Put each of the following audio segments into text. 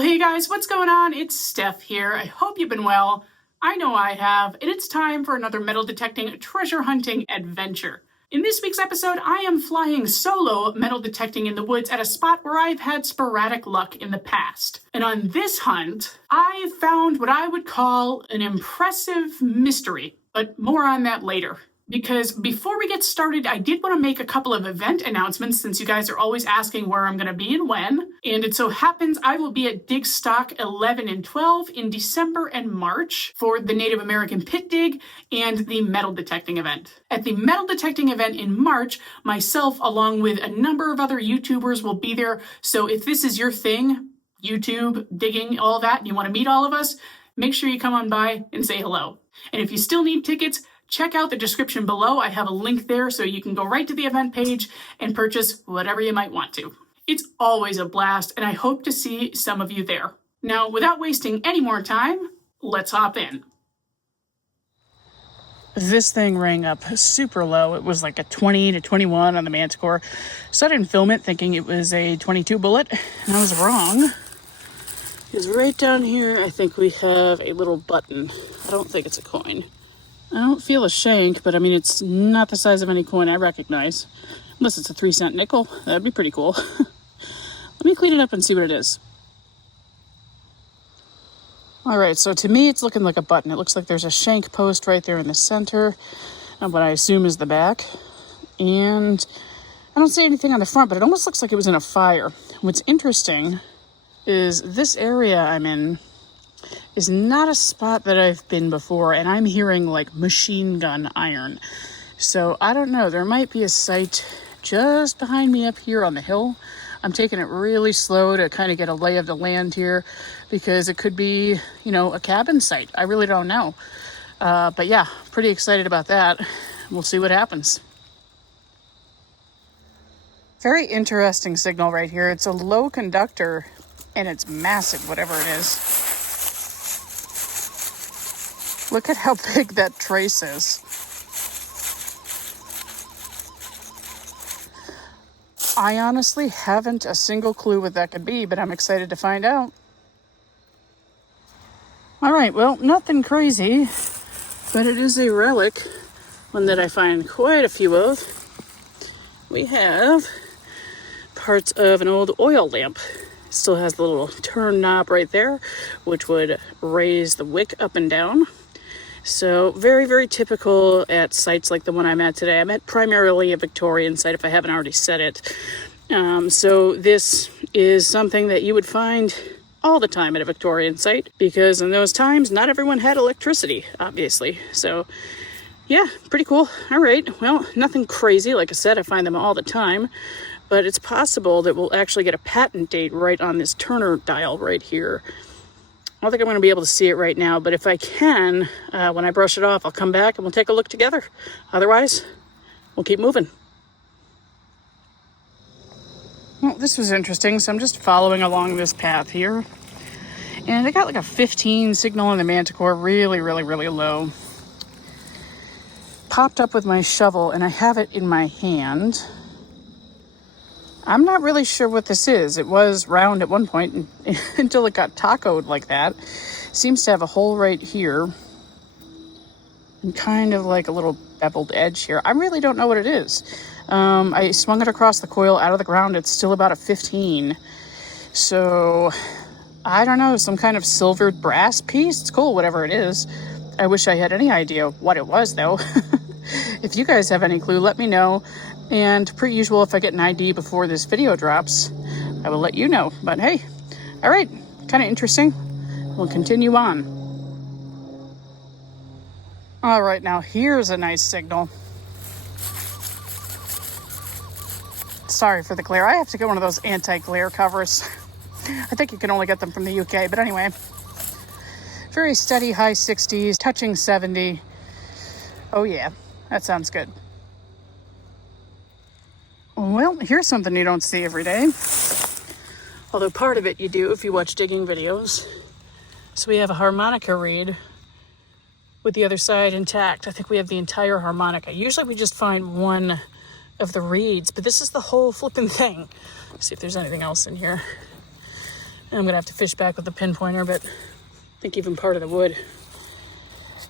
Well, hey guys, what's going on? It's Stef here. I hope you've been well. I know I have, and it's time for another metal detecting treasure hunting adventure. In this week's episode, I am flying solo metal detecting in the woods at a spot where I've had sporadic luck in the past. And on this hunt, I found what I would call an impressive mystery, but more on that later. Because before we get started, I did want to make a couple of event announcements since you guys are always asking where I'm going to be and when. And it so happens I will be at DIGSTOCK 11 and 12 in December and March for the Native American Pit Dig and the metal detecting event. At the metal detecting event in March, myself along with a number of other YouTubers will be there. So if this is your thing, YouTube, digging, all that, and you want to meet all of us, make sure you come on by and say hello. And if you still need tickets, check out the description below. I have a link there so you can go right to the event page and purchase whatever you might want to. It's always a blast, and I hope to see some of you there. Now, without wasting any more time, let's hop in. This thing rang up super low. It was like a 20 to 21 on the Manticore. So I didn't film it thinking it was a 22 bullet, and I was wrong. Because right down here, I think we have a little button. I don't think it's a coin. I don't feel a shank, but I mean, it's not the size of any coin I recognize. Unless it's a 3-cent nickel. That'd be pretty cool. Let me clean it up and see what it is. All right, so to me, it's looking like a button. It looks like there's a shank post right there in the center of what I assume is the back. And I don't see anything on the front, but it almost looks like it was in a fire. What's interesting is this area I'm in is not a spot that I've been before, and I'm hearing like machine gun iron. So I don't know, there might be a site just behind me up here on the hill. I'm taking it really slow to kind of get a lay of the land here because it could be, you know, a cabin site. I really don't know. But yeah, pretty excited about that. We'll see what happens. Very interesting signal right here. It's a low conductor and it's massive, whatever it is. Look at how big that trace is. I honestly haven't a single clue what that could be, but I'm excited to find out. All right, well, nothing crazy, but it is a relic, one that I find quite a few of. We have parts of an old oil lamp. It still has the little turn knob right there, which would raise the wick up and down. So very, very typical at sites like the one I'm at today. I'm at primarily a Victorian site, if I haven't already said it. So this is something that you would find all the time at a Victorian site, because in those times, not everyone had electricity, obviously. So yeah, pretty cool. All right, well, nothing crazy. Like I said, I find them all the time, but it's possible that we'll actually get a patent date right on this Turner dial right here. I don't think I'm going to be able to see it right now, but if I can, when I brush it off, I'll come back and we'll take a look together. Otherwise, we'll keep moving. Well, this was interesting, so I'm just following along this path here. And I got like a 15 signal on the Manticore, really, really, really low. Popped up with my shovel, and I have it in my hand. I'm not really sure what this is. It was round at one point until it got tacoed like that. Seems to have a hole right here and kind of like a little beveled edge here. I really don't know what it is. I swung it across the coil out of the ground. It's still about a 15. So I don't know, some kind of silvered brass piece. It's cool, whatever it is. I wish I had any idea what it was though. If you guys have any clue, let me know. And per usual, if I get an ID before this video drops, I will let you know. But hey, all right, kind of interesting. We'll continue on. All right, now here's a nice signal. Sorry for the glare. I have to get one of those anti-glare covers. I think you can only get them from the UK, but anyway. Very steady, high 60s, touching 70. Oh yeah, that sounds good. Well, here's something you don't see every day. Although part of it you do if you watch digging videos. So we have a harmonica reed with the other side intact. I think we have the entire harmonica. Usually we just find one of the reeds, but this is the whole flipping thing. Let's see if there's anything else in here. I'm gonna have to fish back with the pinpointer, but I think even part of the wood.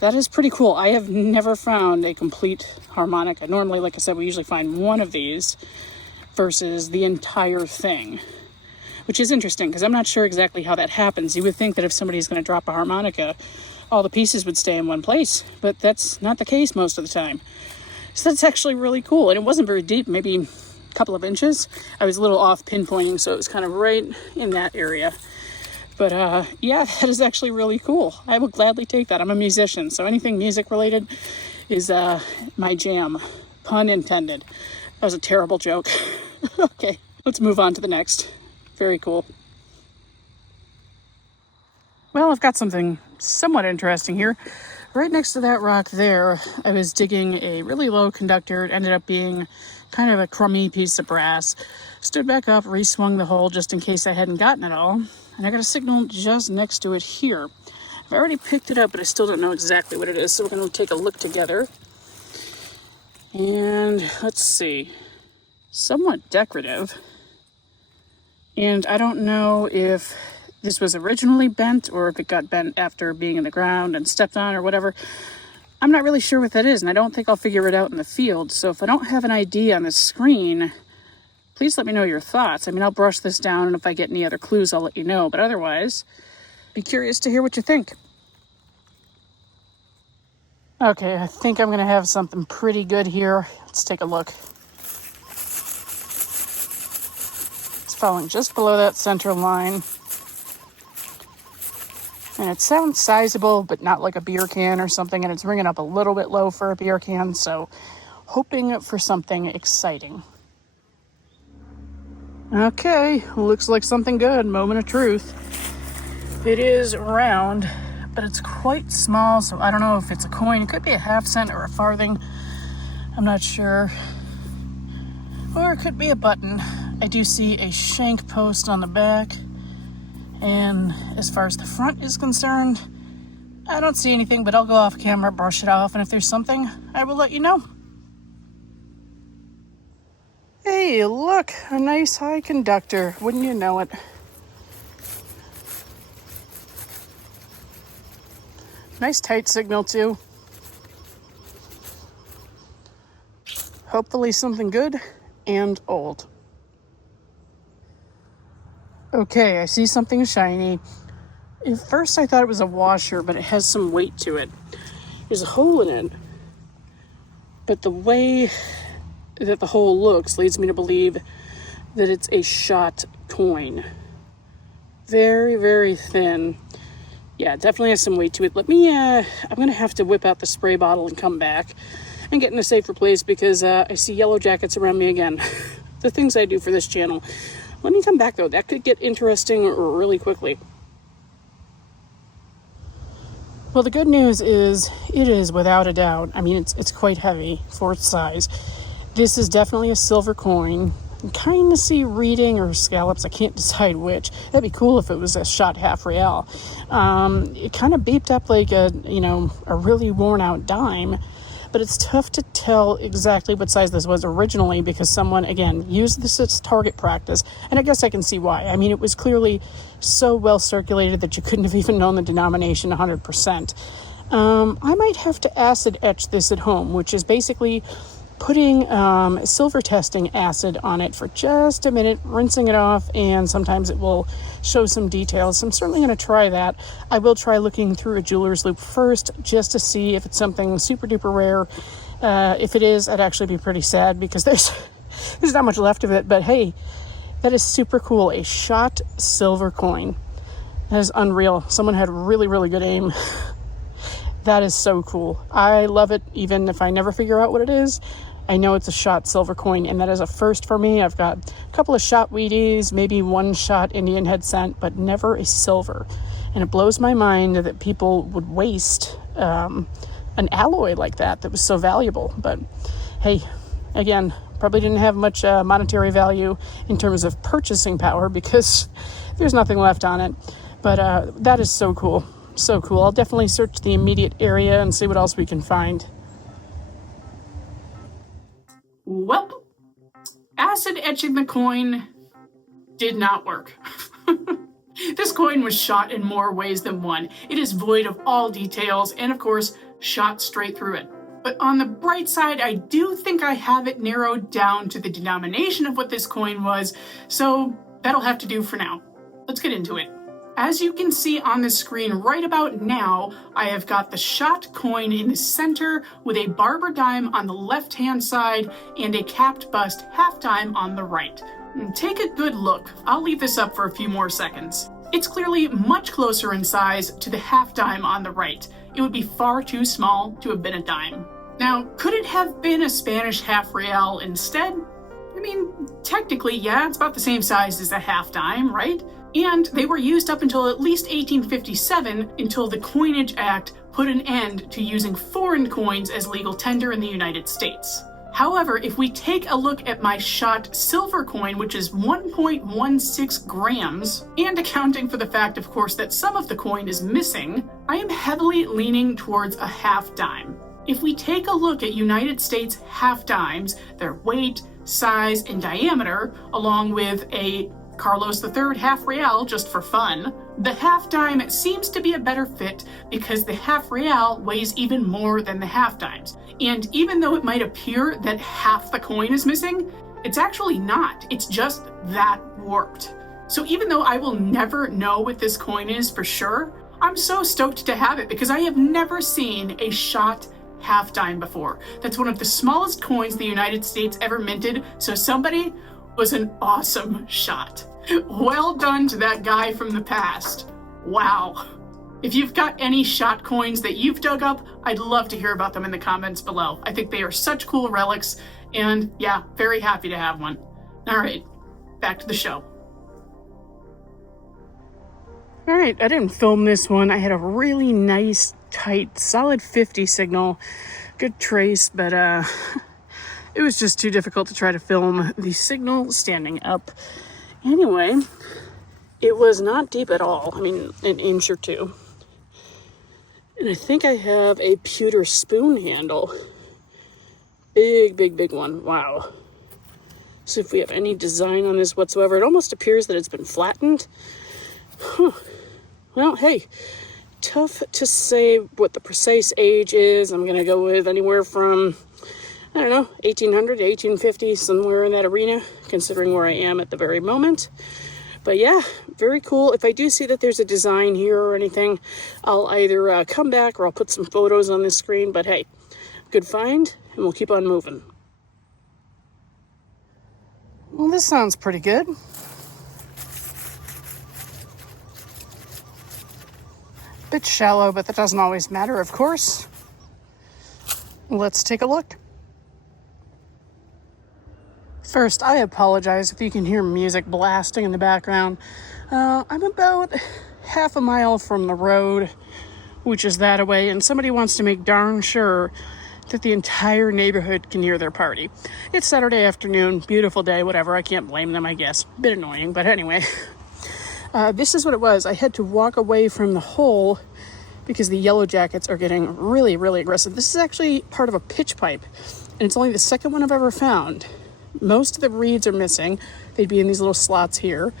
That is pretty cool. I have never found a complete harmonica. Normally, like I said, we usually find one of these versus the entire thing, which is interesting because I'm not sure exactly how that happens. You would think that if somebody's going to drop a harmonica, all the pieces would stay in one place, but that's not the case most of the time. So that's actually really cool. And it wasn't very deep, maybe a couple of inches. I was a little off pinpointing, so it was kind of right in that area. But yeah, that is actually really cool. I will gladly take that. I'm a musician, so anything music related is my jam. Pun intended. That was a terrible joke. Okay, let's move on to the next. Very cool. Well, I've got something somewhat interesting here. Right next to that rock there, I was digging a really low conductor. It ended up being kind of a crummy piece of brass. Stood back up, re-swung the hole just in case I hadn't gotten it all. And I got a signal just next to it here. I've already picked it up, but I still don't know exactly what it is. So we're going to take a look together. And let's see. Somewhat decorative. And I don't know if this was originally bent or if it got bent after being in the ground and stepped on or whatever. I'm not really sure what that is, and I don't think I'll figure it out in the field. So if I don't have an idea on the screen, please let me know your thoughts. I mean, I'll brush this down, and if I get any other clues, I'll let you know. But otherwise, be curious to hear what you think. Okay, I think I'm going to have something pretty good here. Let's take a look. It's falling just below that center line. And it sounds sizable, but not like a beer can or something. And it's ringing up a little bit low for a beer can. So hoping for something exciting. Okay, looks like something good. Moment of truth. It is round, but it's quite small. So I don't know if it's a coin. It could be a half cent or a farthing. I'm not sure. Or it could be a button. I do see a shank post on the back. And as far as the front is concerned, I don't see anything, but I'll go off camera, brush it off, and if there's something, I will let you know. Hey, look, a nice high conductor. Wouldn't you know it? Nice tight signal, too. Hopefully something good and old. Okay, I see something shiny. At first I thought it was a washer, but it has some weight to it. There's a hole in it. But the way that the hole looks leads me to believe that it's a shot coin. Very, very thin. Yeah, it definitely has some weight to it. I'm going to have to whip out the spray bottle and come back and get in a safer place because I see yellow jackets around me again. The things I do for this channel. Let me come back, though. That could get interesting really quickly. Well, the good news is it is without a doubt. I mean, it's quite heavy for its size. This is definitely a silver coin. I kind of see reading or scallops. I can't decide which. That'd be cool if it was a shot half real. It kind of beeped up like a really worn out dime. But it's tough to tell exactly what size this was originally because someone, again, used this as target practice. And I guess I can see why. I mean, it was clearly so well circulated that you couldn't have even known the denomination 100%. I might have to acid etch this at home, which is basically putting silver testing acid on it for just a minute, rinsing it off, and sometimes it will show some details. So I'm certainly going to try that. I will try looking through a jeweler's loupe first just to see if it's something super duper rare. If it is, I'd actually be pretty sad because there's not much left of it. But hey, that is super cool. A shot silver coin. That is unreal. Someone had really, really good aim. That is so cool. I love it, even if I never figure out what it is. I know it's a shot silver coin, and that is a first for me. I've got a couple of shot Wheaties, maybe one shot Indian head cent, but never a silver. And it blows my mind that people would waste an alloy like that was so valuable. But hey, again, probably didn't have much monetary value in terms of purchasing power because there's nothing left on it. But that is so cool. So cool. I'll definitely search the immediate area and see what else we can find. Well, acid etching the coin did not work. This coin was shot in more ways than one. It is void of all details and, of course, shot straight through it. But on the bright side, I do think I have it narrowed down to the denomination of what this coin was, so that'll have to do for now. Let's get into it. As you can see on the screen right about now, I have got the shot coin in the center with a barber dime on the left-hand side and a capped bust half dime on the right. Take a good look. I'll leave this up for a few more seconds. It's clearly much closer in size to the half dime on the right. It would be far too small to have been a dime. Now, could it have been a Spanish half real instead? I mean, technically, yeah, it's about the same size as a half dime, right? And they were used up until at least 1857, until the Coinage Act put an end to using foreign coins as legal tender in the United States. However, if we take a look at my shot silver coin, which is 1.16 grams, and accounting for the fact, of course, that some of the coin is missing, I am heavily leaning towards a half dime. If we take a look at United States half dimes, their weight, size, and diameter, along with a Carlos III half real just for fun, the half dime seems to be a better fit because the half real weighs even more than the half dimes. And even though it might appear that half the coin is missing, it's actually not. It's just that warped. So even though I will never know what this coin is for sure, I'm so stoked to have it because I have never seen a shot half dime before. That's one of the smallest coins the United States ever minted, so somebody was an awesome shot. Well done to that guy from the past. Wow. If you've got any shot coins that you've dug up, I'd love to hear about them in the comments below. I think they are such cool relics, and yeah, very happy to have one. All right, back to the show. All right, I didn't film this one. I had a really nice, tight, solid 50 signal. Good trace, but it was just too difficult to try to film the signal standing up. Anyway, it was not deep at all. I mean, an inch or two. And I think I have a pewter spoon handle. Big, big, big one. Wow. See if we have any design on this whatsoever. It almost appears that it's been flattened. Huh. Well, hey, tough to say what the precise age is. I'm going to go with anywhere from, I don't know, 1800 to 1850, somewhere in that arena, considering where I am at the very moment. But yeah, very cool. If I do see that there's a design here or anything, I'll either come back or I'll put some photos on the screen. But hey, good find, and we'll keep on moving. Well, this sounds pretty good. Bit shallow, but that doesn't always matter, of course. Let's take a look. First, I apologize if you can hear music blasting in the background. I'm about half a mile from the road, which is that away, and somebody wants to make darn sure that the entire neighborhood can hear their party. It's Saturday afternoon, beautiful day, whatever. I can't blame them, I guess. Bit annoying, but anyway. This is what it was. I had to walk away from the hole because the yellow jackets are getting really, really aggressive. This is actually part of a pitch pipe, and it's only the second one I've ever found. Most of the reeds are missing. They'd be in these little slots here.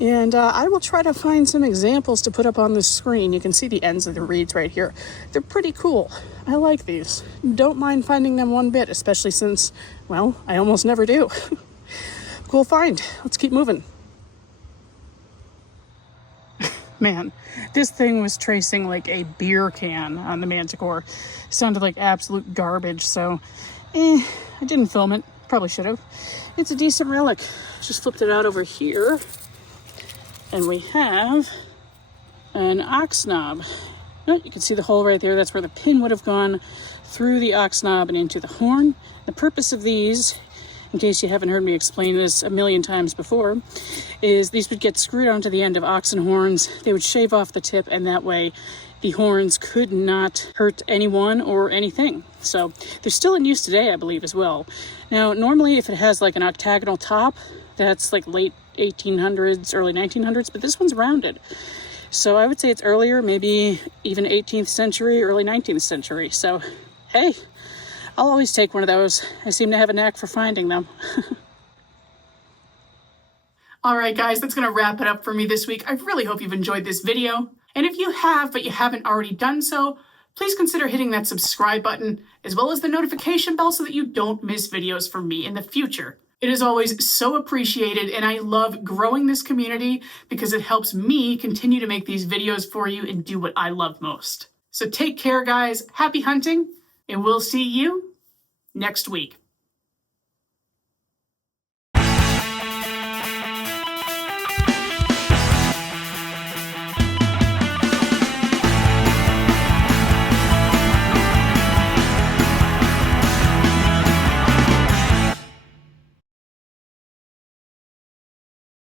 And I will try to find some examples to put up on the screen. You can see the ends of the reeds right here. They're pretty cool. I like these. Don't mind finding them one bit, especially since, well, I almost never do. Cool find. Let's keep moving. Man, this thing was tracing like a beer can on the Manticore. It sounded like absolute garbage, so I didn't film it. Probably should have. It's a decent relic. Just flipped it out over here. And we have an ox knob. Oh, you can see the hole right there. That's where the pin would have gone through the ox knob and into the horn. The purpose of these, in case you haven't heard me explain this a million times before, is these would get screwed onto the end of oxen horns. They would shave off the tip, and that way the horns could not hurt anyone or anything. So they're still in use today, I believe, as well. Now, normally if it has like an octagonal top, that's like late 1800s, early 1900s, but this one's rounded. So I would say it's earlier, maybe even 18th century, early 19th century. So, hey, I'll always take one of those. I seem to have a knack for finding them. All right, guys, that's going to wrap it up for me this week. I really hope you've enjoyed this video. And if you have, but you haven't already done so, please consider hitting that subscribe button, as well as the notification bell so that you don't miss videos from me in the future. It is always so appreciated, and I love growing this community because it helps me continue to make these videos for you and do what I love most. So take care, guys. Happy hunting, and we'll see you next week.